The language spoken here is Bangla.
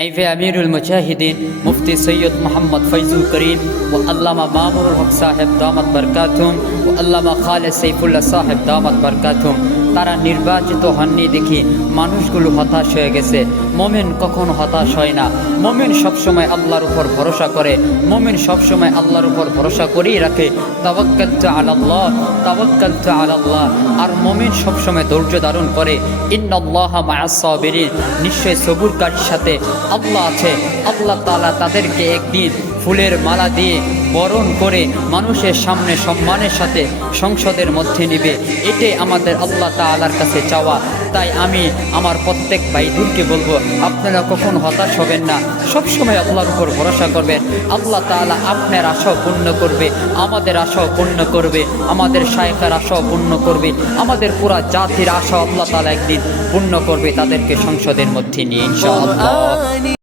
নাইবে আমিরুল মুজাহিদিন মুফতি সৈয়দ মোহাম্মদ ফৈজুল করিম ও আল্লামা মামুনুল হক সাহেব দামাত বরকাতুম ও আল্লামা খালেদ সাইফুল্লাহ সাহেব দামাত বরকাতুম তারা নির্বাচিত হননি দেখি মানুষগুলো হতাশ হয়ে গেছে। মোমেন কখনো হতাশ হয় না। মোমেন সবসময় আল্লাহর উপর ভরসা করে। মোমেন সবসময় আল্লাহর উপর ভরসা করেই রাখে। তাওয়াক্কালতু আলাল্লাহ, তাওয়াক্কালতু আলাল্লাহ। আর মোমেন সবসময় ধৈর্য ধারণ করে। ইন্নাল্লাহা মাআস সাবিরিন, নিশ্চয় সবুরকারীর সাথে আল্লাহ আছে। আল্লাহ তাআলা তাদেরকে একদিন ফুলের মালা দিয়ে বরণ করে মানুষের সামনে সম্মানের সাথে সংসদের মধ্যে নিবে। এটাই আমাদের আল্লাহ তাআলার কাছে চাওয়া। তাই আমি আমার প্রত্যেক ভাইদেরকে বলবো, আপনারা কখনো হতাশ হবেন না, সবসময় আল্লাহর উপর ভরসা করবেন। আল্লাহ তাআলা আপনার আশাও পূর্ণ করবে, আমাদের আশাও পূর্ণ করবে, আমাদের শায়েখের আশাও পূর্ণ করবে, আমাদের পুরা জাতির আশা আল্লাহ তাআলা একদিন পূর্ণ করবে, তাদেরকে সংসদের মধ্যে নিয়ে ইনশাআল্লাহ।